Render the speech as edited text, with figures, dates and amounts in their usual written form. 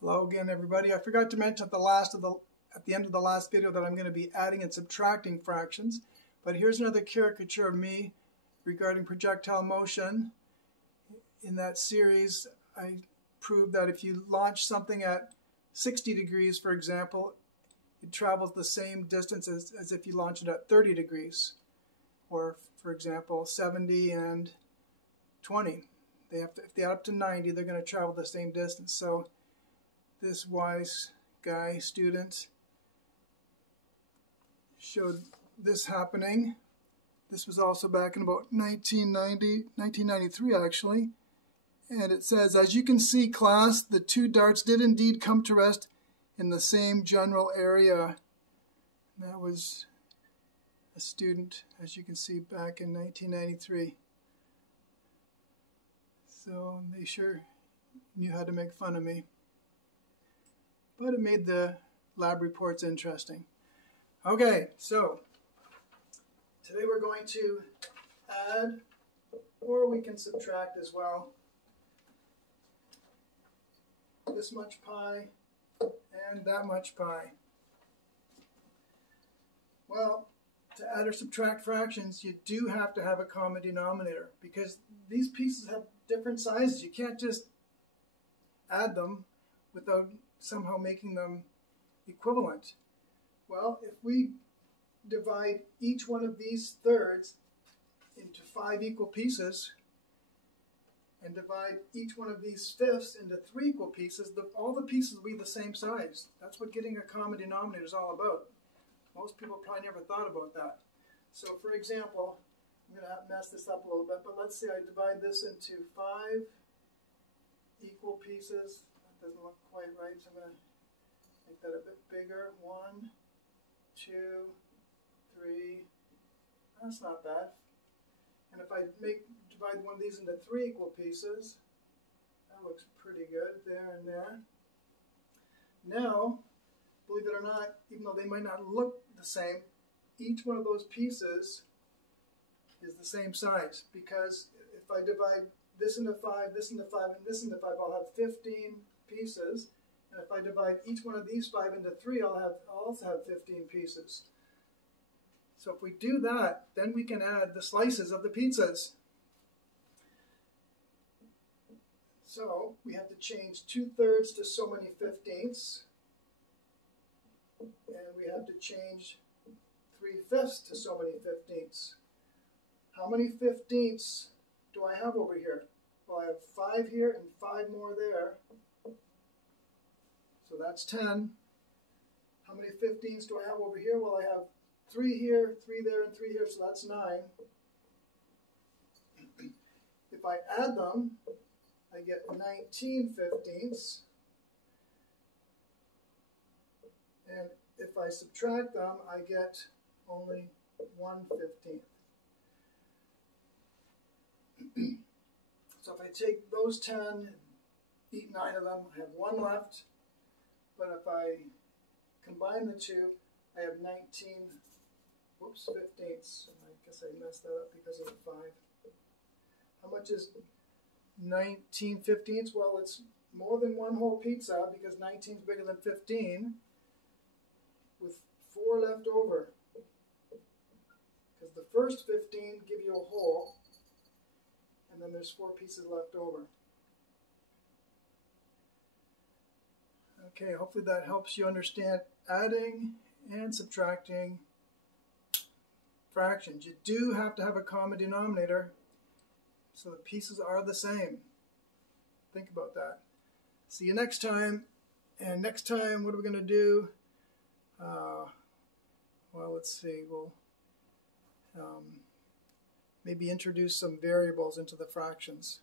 Hello again, everybody. I forgot to mention at the end of the last video that I'm going to be adding and subtracting fractions. But here's another caricature of me regarding projectile motion. In that series, I proved that if you launch something at 60 degrees, for example, it travels the same distance as if you launch it at 30 degrees. Or, for example, 70 and 20. If they add up to 90, they're going to travel the same distance. So this wise guy, student, showed this happening. This was also back in about 1993 actually. And it says, as you can see, class, the two darts did indeed come to rest in the same general area. And that was a student, as you can see, back in 1993. So they sure knew how to make fun of me. But it made the lab reports interesting. Okay, so today we're going to add, or we can subtract as well, this much pi and that much pi. Well, to add or subtract fractions, you do have to have a common denominator because these pieces have different sizes. You can't just add them without somehow making them equivalent. Well, if we divide each one of these thirds into 5 equal pieces and divide each one of these fifths into 3 equal pieces, all the pieces will be the same size. That's what getting a common denominator is all about. Most people probably never thought about that. So for example, I'm going to mess this up a little bit, but let's say I divide this into 5 equal pieces. That doesn't look quite right, so I'm going to make that a bit bigger. 1, 2, 3. That's not bad. And if I divide one of these into 3 equal pieces, that looks pretty good there and there. Now, believe it or not, even though they might not look the same, each one of those pieces is the same size, because if I divide this into 5, this into 5, and this into 5, I'll have 15 pieces. And if I divide each one of these 5 into 3, I'll also have 15 pieces. So if we do that, then we can add the slices of the pizzas. So we have to change 2/3 to so many 15ths. And we have to change 3/5 to so many 15ths. How many 15ths do I have over here? Well, I have 5 here and 5 more there. So that's 10. How many 15ths do I have over here? Well, I have 3 here, 3 there, and 3 here, so that's 9. If I add them, I get 19 15ths. And if I subtract them, I get only 1 15th. So if I take those 10, eat 9 of them, I have 1 left. But if I combine the two, I have 19 15ths. I guess I messed that up because of the 5. How much is 19 15ths? Well, it's more than one whole pizza because 19 is bigger than 15, with 4 left over. Because the first 15 give you a whole, and then there's 4 pieces left over. Okay, hopefully that helps you understand adding and subtracting fractions. You do have to have a common denominator so the pieces are the same. Think about that. See you next time. And next time, what are we going to do? Well, let's see. We'll maybe introduce some variables into the fractions.